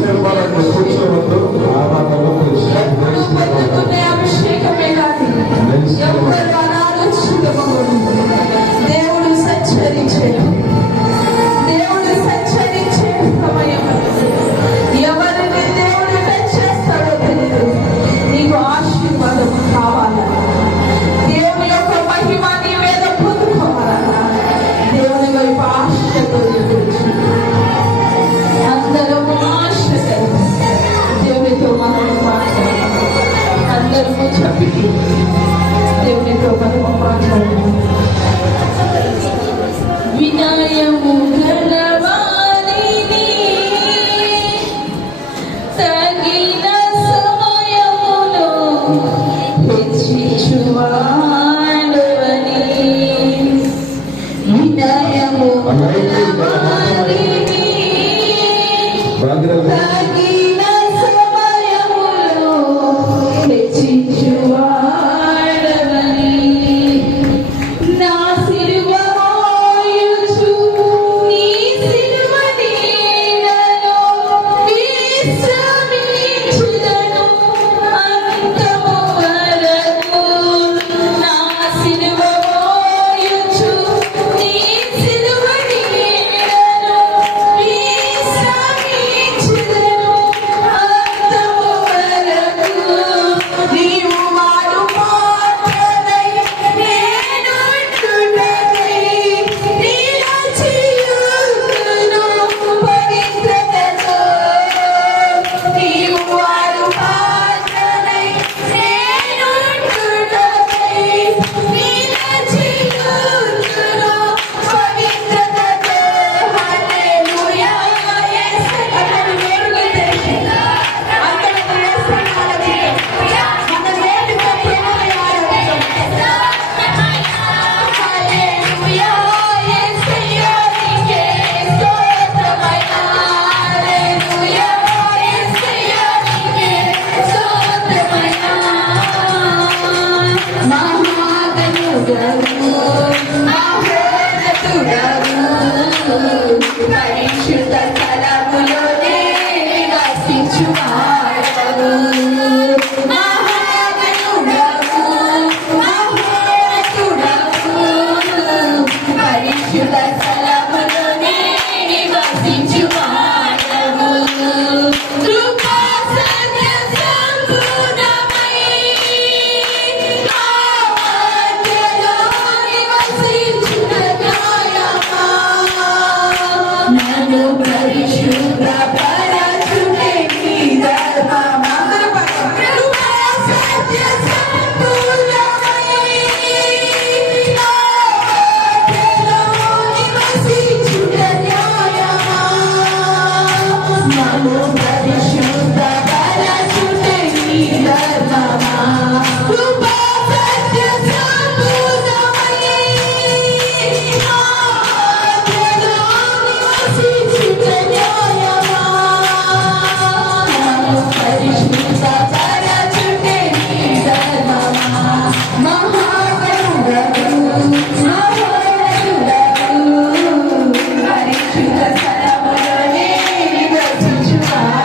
నిర్మాణాన్ని కూర్చోవద్దు. ఆరాధనలో అభిషేకమే కాదు ఎవరు అనాలోచితమగును. దేవుడు సంచరించాడు. దేవుడు సంచరించే సమయం ఎవరిని దేవుడు చేస్తాడో తెలియదు. నీకు ఆశీర్వాదం కావాలా? దేవుని యొక్క మహిమ నీ మీద పొందుకోవాలా? దేవుని వైపు ఆశతో అందరూ ఆశ దేవునితో మనము మాట్లాడాలి. అందరూ చెప్పి దేవునితో మనము మాట్లాడాలి. వినయము గలవానిని తగిన సమయములో హెచ్చించువాడవని. వినయము గలవానిని తగిన సమయములో హెచ్చించువాడవని. నా సిలువ మోయుచు నీ సిలువ నీడలో విశ్రమించుదను అంతము వరకు. నా సిలువ మోయుచు నీ సిలువ నీడలో విశ్రమించుదను అంతము వరకు. నీవు మారు మాటలై నేనుండుటకై నిలచియుందును పవిత్రతతో. నీవు మారు మాటలై నేనుండుటకై నిలచియుందును పవిత్రతతో. హల్లెలూయా. అందరూ వేడుకలు చేయండి. అందరూ యేసయ్యను చేయండి. మన వేడుక ప్రేమమయ ఆరాధన. హల్లెలూయా. యేసయ్యా నీకే స్తోత్రమయ్యా. హల్లెలూయా. యేసయ్యా నీకే స్తోత్రమయ్యా. మహాగణుడవు మహోన్నతుడవు పరిశుద్ధ స్థలములోనే నివసించువాడవు. మహాగణుడవు మహోన్నతుడవు పరిశుద్ధ స్థలములోనే నివసించువాడవు. కృపా సత్య సంపూర్ణమై నా మధ్యలో నివసించుట న్యాయమా. నన్ను పరిశుద్ధ పరచుటే నీ ధర్మమా. కృపా సత్య సంపూర్ణమై నా మధ్యలో నివసించుట న్యాయమా. నన్ను పరిశుద్ధ పరచుటే నీ ధర్మమా. కృపా సత్య సంపూర్ణమై నా మధ్యలో నివసించుట న్యాయమా. నన్ను పరిశుద్ధ పరచుటే నీ ధర్మమా. మహాగణుడవు మహోన్నతుడవు పరిశుద్ధ స్థలములోనే నివసించువాడవు.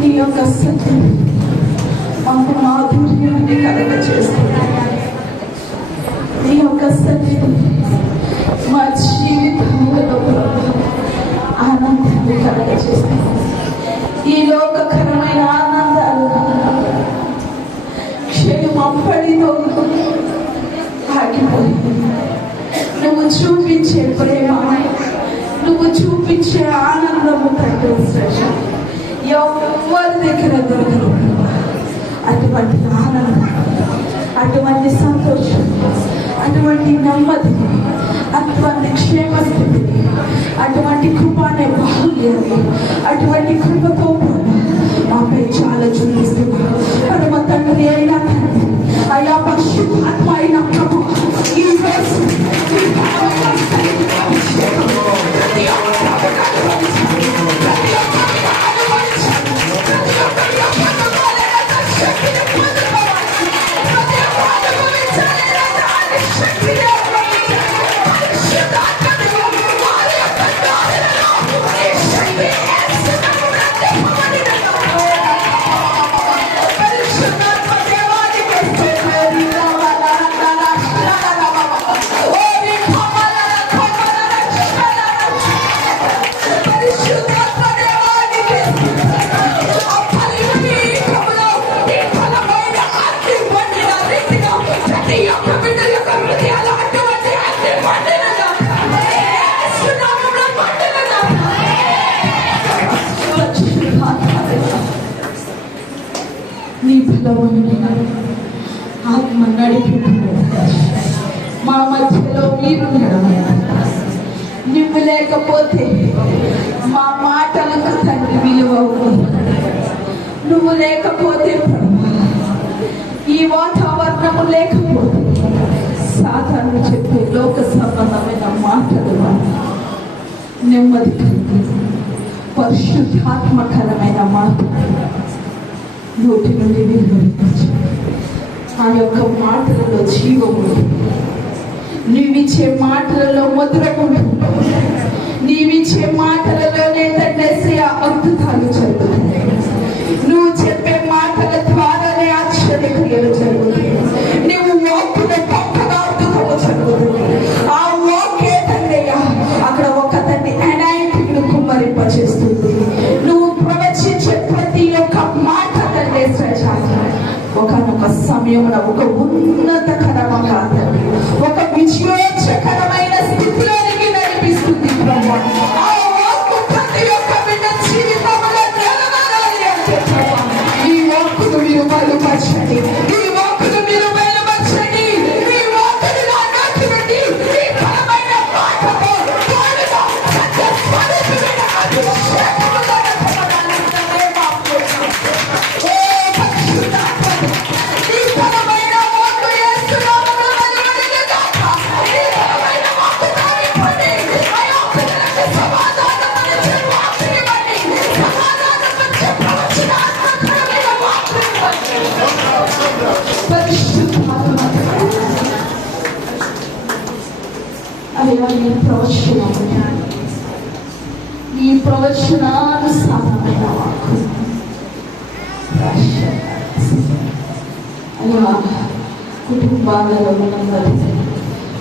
నీ యొక్క సత్యం మాకు మాధుర్యాన్ని కలగచేస్తుంది. నీ యొక్క సత్యం మా జీవితంలో ఆనందాన్ని కలగచేస్తుంది. ఈ లోకకరమైన ఆనందాలు క్షేమపడితో ఆగిపోయి నువ్వు చూపించే ప్రేమ, నువ్వు చూపించే ఆనందము ఎవరి దగ్గర దొరకదు. అటువంటి ఆనందం, అటువంటి సంతోషం, అటువంటి నెమ్మది, అటువంటి క్షేమస్థితిని, అటువంటి కృపనే బాహుల్యాన్ని, అటువంటి కృపతో మాపై చాలా చూపిస్తున్నాం. పరమ తండ్రి అయినా తండ్రి, అయా పరిశుద్ధాత్మ అయిన ప్రభు, ఈ రోజు నీ బలమైన ఆత్మ నడిపి మా మధ్యలో మీరు నువ్వు లేకపోతే మా మాటలకు తండ్రి విలువ, నువ్వు లేకపోతే ఈ వాతావరణము లేకపోతే సాధారణ చెప్పే లోక సంబంధమైన మాటలు నెమ్మది పరిశుద్ధాత్మకరమైన మాట నోటి నుండి వెలువరించు. ఆ యొక్క మాటలలో జీవము, నీవిచ్చే మాటలలో మధురము, నీవిచ్చే మాటలలోనే తండ్రి అద్భుతాలు జరుగుతాయి. నువ్వు చెప్పే మాటల ద్వారానే ఆశ్చర్యక్రియలు జరుగుతాయి. నువ్వు వాక్కును గొప్పగా అద్భుతము జరుగుతుంది. ఆ వాక్కే తండ్రి అక్కడ ఒక తండ్రి అనాయింటిని కుమ్మరింపచేస్తుంది. నువ్వు ప్రవచించే ప్రతి ఒక్క మాట తండ్రి ఒకనొక సమయంలో ఒక ఉన్నతకరమైన ఒక విజయోత్సకరమైన స్థితిలోనికి నడిపిస్తుంది. ఈ వాక్కును మీరు బయలుపరచండి, ఈ వాక్కును మీరు బయలుపరచండి, ఈ వాక్కును నా నోటి నుండి ఈ బలమైన మాటతో దేవా నీ ప్రవచనానుసారమైన వాకు అయ్యా, కుటుంబాలలో ఉన్నది,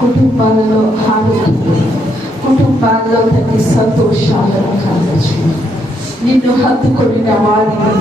కుటుంబాలలో ఆరోగ్యం, కుటుంబాల్లో ప్రతి సంతోషాలను కావచ్చు. నిన్ను హత్తుకొనిన వారిని